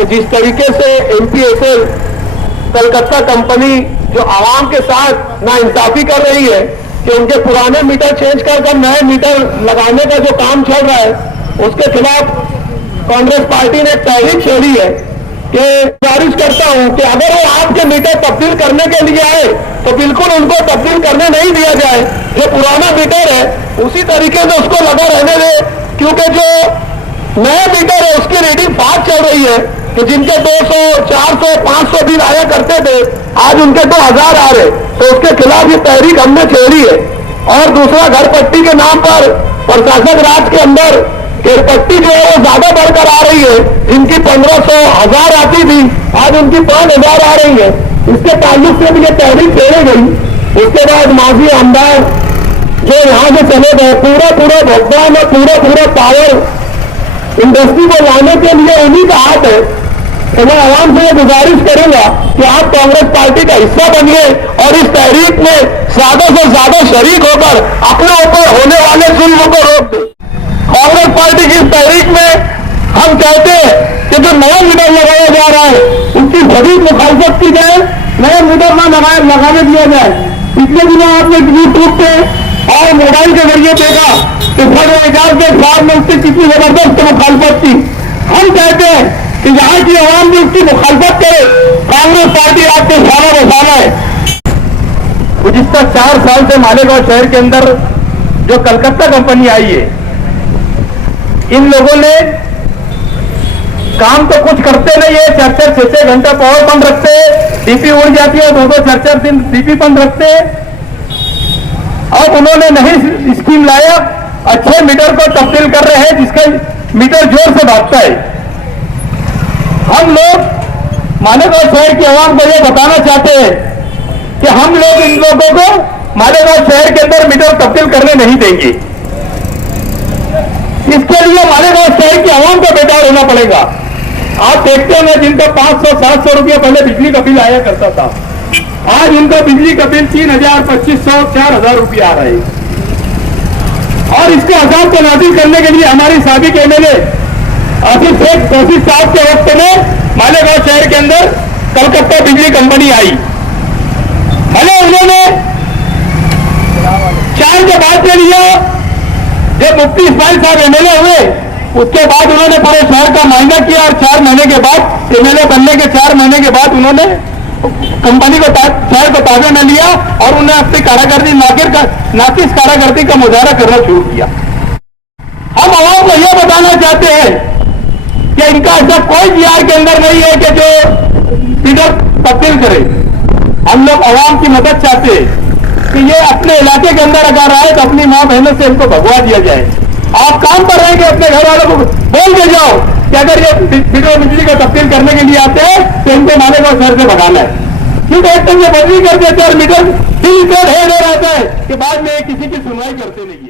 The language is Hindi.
कि जिस तरीके से MPSL कलकत्ता कंपनी जो आवाम के साथ नाइंसाफी कर रही है कि उनके पुराने मीटर चेंज कर नए मीटर लगाने का जो काम चल रहा है, उसके खिलाफ कांग्रेस पार्टी ने तहरीक छेड़ी है कि गुजारिश करता हूं कि अगर वो आपके मीटर तब्दील करने के लिए आए तो बिल्कुल उनको तब्दील करने नहीं दिया जाए। जो पुराना मीटर है उसी तरीके से उसको लगा रहने दे, क्योंकि जो नया मीटर है उसकी रीडिंग फास्ट चल रही है कि जिनके 200, 400, 500 बिल आया करते थे, आज उनके 2000 आ रहे, तो उसके खिलाफ ये तहरीक हमने छेड़ी है। और दूसरा, घर पट्टी के नाम पर प्रशासक राज के अंदर घेरपट्टी जो है वो ज्यादा बढ़कर आ रही है। जिनकी 1500, 1000 आती थी, आज उनकी 5000 आ रही है। इसके ताल्लुक से भी ये तहरीक छेड़ी गई। उसके बाद माजी आमदार जो यहां से चले गए, पूरा भुगतान और पूरा पावर इंडस्ट्री को लाने के लिए उन्हीं का हाथ है। तो मैं आवाम से गुजारिश करूंगा कि आप कांग्रेस पार्टी का हिस्सा बनिए और इस तहरीक में ज्यादा से ज्यादा शरीक होकर अपने ऊपर होने वाले जुल्म को रोक दें। कांग्रेस पार्टी की इस तहरीक में हम कहते हैं कि जो नया मीटर लगाया जा रहा है उसकी सभी मुखालफत की जाए, नया मीटर ना लगाने दिया जाए। पिछले दिनों आपने यूट्यूब पे और मोबाइल के जरिए देखा कि फर्ज एजाज के खिलाफ में उसकी कितनी जबरदस्त मुखालफत की। हम कहते हैं कि यहाँ की आवाम भी उसकी मुखालफत करे, कांग्रेस पार्टी आपको सारा बसाना है। गुज़िश्ता 4 साल से मालेगांव शहर के अंदर जो कलकत्ता कंपनी आई है, इन लोगों ने काम तो कुछ करते नहीं है, 4-4, 6-6 घंटा पावर बंद रखते हैं, डीपी उड़ जाती है, 2-2, 4-4 दिन डीपी बंद रखते हैं। अब उन्होंने नई स्कीम लाया, अच्छे मीटर को तब्दील कर रहे हैं जिसका मीटर जोर से भागता है। हम लोग मालेगांव शहर की आवाम को यह बताना चाहते हैं कि हम लोग इन लोगों को मालेगांव शहर के अंदर मीटर तब्दील करने नहीं देंगे। इसके लिए मालेगांव शहर की आवाम को बेदार होना पड़ेगा। आप देखते हैं जिनका 500-700 रुपया पहले बिजली का बिल आया करता था, आज उनका बिजली का बिल 3000, 2500, 4000 रुपया आ रहा है। और इसके अजाब को नाजिल करने के लिए हमारी साबिक MLA आसिफ शेख तौसीफ साहब के वक्त में मालेगांव शहर के अंदर कलकत्ता बिजली कंपनी आई। भले उन्होंने 4 के बाद ले लिया, जब मुफ्ती इस्माइल साहब MLA हुए उसके बाद उन्होंने पूरे शहर का मायना किया और 4 महीने के बाद MLA बनने के 4 महीने के बाद उन्होंने कंपनी को शहर को ताबे में लिया और उन्हें अपनी कारागर्दी नाकिस कारागर्दी का मुजाहरा करना शुरू किया। हम आवाम को यह बताना चाहते हैं कि इनका ऐसा कोई बिहार के अंदर नहीं है कि जो मीटर तब्दील करे। हम लोग आवाम की मदद चाहते हैं कि ये अपने इलाके के अंदर अगर आए तो अपनी मां बहनों से इनको भगवा दिया जाए। आप काम पर रहेंगे, अपने घर वालों को बोल के जाओ कि अगर ये मीटर बिजली को तब्दील करने के लिए आते हैं तो इनको मालेगांव शहर से भगाना है। क्योंकि एक तरह से बदली कर देते और मीटर फिर इतना ढेर रहता है कि बाद में किसी की सुनवाई करते नहीं है।